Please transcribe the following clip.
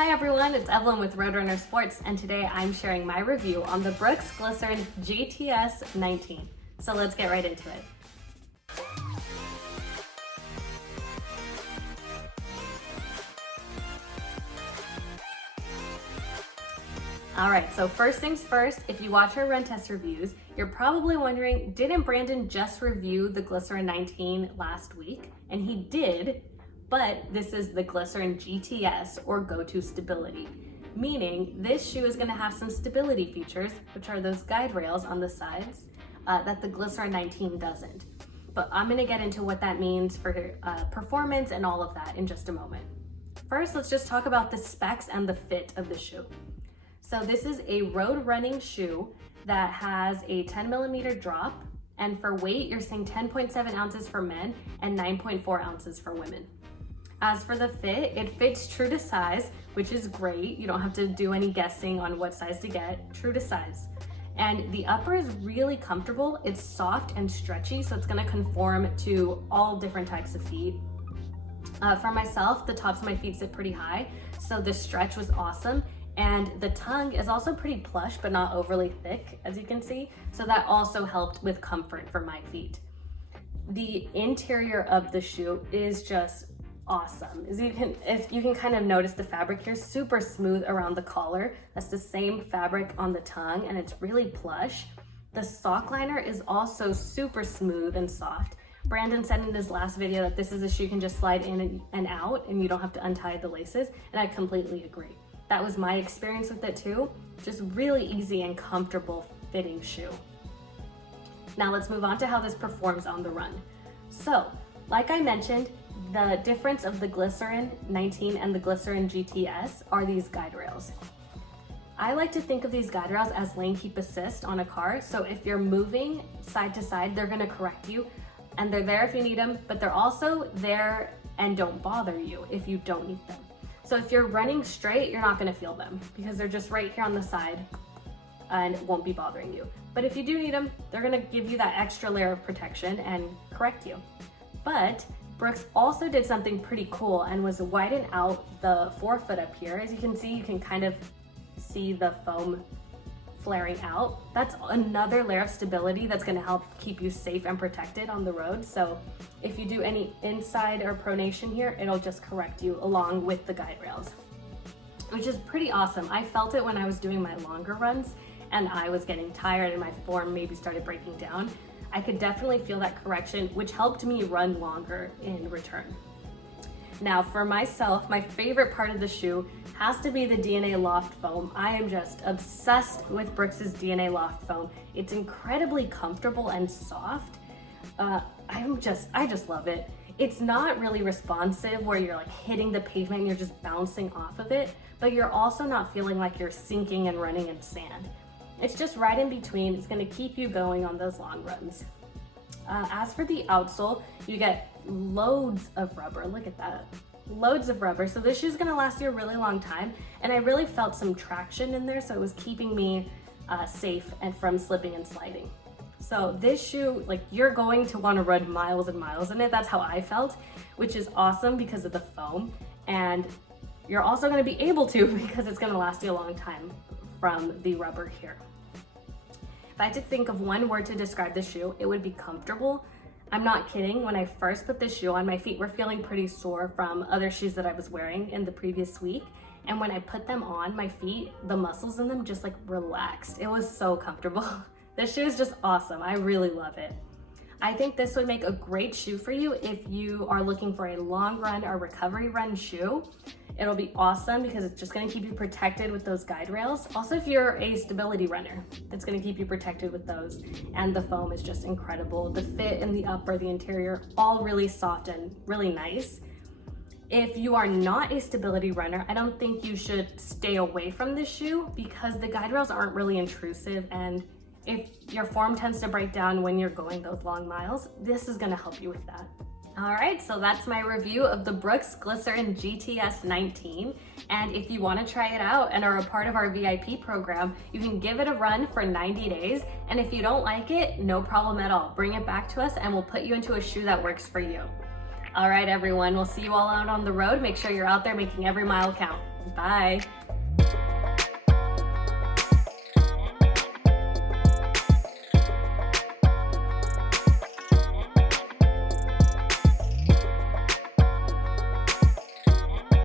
Hi everyone, it's Evelyn with Roadrunner Sports, and today I'm sharing my review on the Brooks Glycerin GTS 19. So let's get right into it. Alright, so first things first, if you watch our run test reviews, you're probably wondering, didn't Brandon just review the Glycerin 19 last week? And he did, but this is the Glycerin GTS, or Go-To Stability, meaning this shoe is going to have some stability features, which are those guide rails on the sides, that the Glycerin 19 doesn't. But I'm going to get into what that means for performance and all of that in just a moment. First, let's just talk about the specs and the fit of the shoe. So this is a road running shoe that has a 10mm drop, and for weight, you're seeing 10.7 ounces for men and 9.4 ounces for women. As for the fit, it fits true to size, which is great. You don't have to do any guessing on what size to get, true to size. And the upper is really comfortable. It's soft and stretchy, so it's gonna conform to all different types of feet. For myself, the tops of my feet sit pretty high, so the stretch was awesome. And the tongue is also pretty plush, but not overly thick, as you can see. So that also helped with comfort for my feet. The interior of the shoe is just awesome. As you can kind of notice, the fabric here is super smooth around the collar. That's the same fabric on the tongue, and it's really plush. The sockliner is also super smooth and soft. Brandon said in his last video that this is a shoe you can just slide in and out, and you don't have to untie the laces, and I completely agree. That was my experience with it too. Just really easy and comfortable fitting shoe. Now let's move on to how this performs on the run. So, like I mentioned, the difference of the Glycerin 19 and the Glycerin GTS are these guide rails. I like to think of these guide rails as lane keep assist on a car. So if you're moving side to side, they're gonna correct you, and they're there if you need them, but they're also there and don't bother you if you don't need them. So if you're running straight, you're not gonna feel them because they're just right here on the side and won't be bothering you. But if you do need them, they're gonna give you that extra layer of protection and correct you. But Brooks also did something pretty cool and was widen out the forefoot up here. As you can see, you can kind of see the foam flaring out. That's another layer of stability that's gonna help keep you safe and protected on the road. So if you do any inside or pronation here, it'll just correct you along with the guide rails, which is pretty awesome. I felt it when I was doing my longer runs and I was getting tired and my form maybe started breaking down. I could definitely feel that correction, which helped me run longer in return. Now for myself, my favorite part of the shoe has to be the DNA LOFT foam. I am just obsessed with Brooks's DNA LOFT foam. It's incredibly comfortable and soft. I just love it. It's not really responsive where you're like hitting the pavement and you're just bouncing off of it, but you're also not feeling like you're sinking and running in sand. It's just right in between. It's gonna keep you going on those long runs. As for the outsole, you get loads of rubber. Look at that, loads of rubber. So this shoe is gonna last you a really long time, and I really felt some traction in there, so it was keeping me safe and from slipping and sliding. So this shoe, like, you're going to wanna run miles and miles in it. That's how I felt, which is awesome because of the foam, and you're also gonna be able to because it's gonna last you a long time from the rubber here. If I had to think of one word to describe the shoe, it would be comfortable. I'm not kidding. When I first put this shoe on, my feet were feeling pretty sore from other shoes that I was wearing in the previous week. And when I put them on, my feet, the muscles in them just like relaxed. It was so comfortable. This shoe is just awesome. I really love it. I think this would make a great shoe for you if you are looking for a long run or recovery run shoe. It'll be awesome because it's just gonna keep you protected with those guide rails. Also, if you're a stability runner, it's gonna keep you protected with those. And the foam is just incredible. The fit in the upper, the interior, all really soft and really nice. If you are not a stability runner, I don't think you should stay away from this shoe because the guide rails aren't really intrusive, and if your form tends to break down when you're going those long miles, this is gonna help you with that. All right, so that's my review of the Brooks Glycerin GTS 19. And if you wanna try it out and are a part of our VIP program, you can give it a run for 90 days. And if you don't like it, no problem at all. Bring it back to us and we'll put you into a shoe that works for you. All right, everyone, we'll see you all out on the road. Make sure you're out there making every mile count. Bye.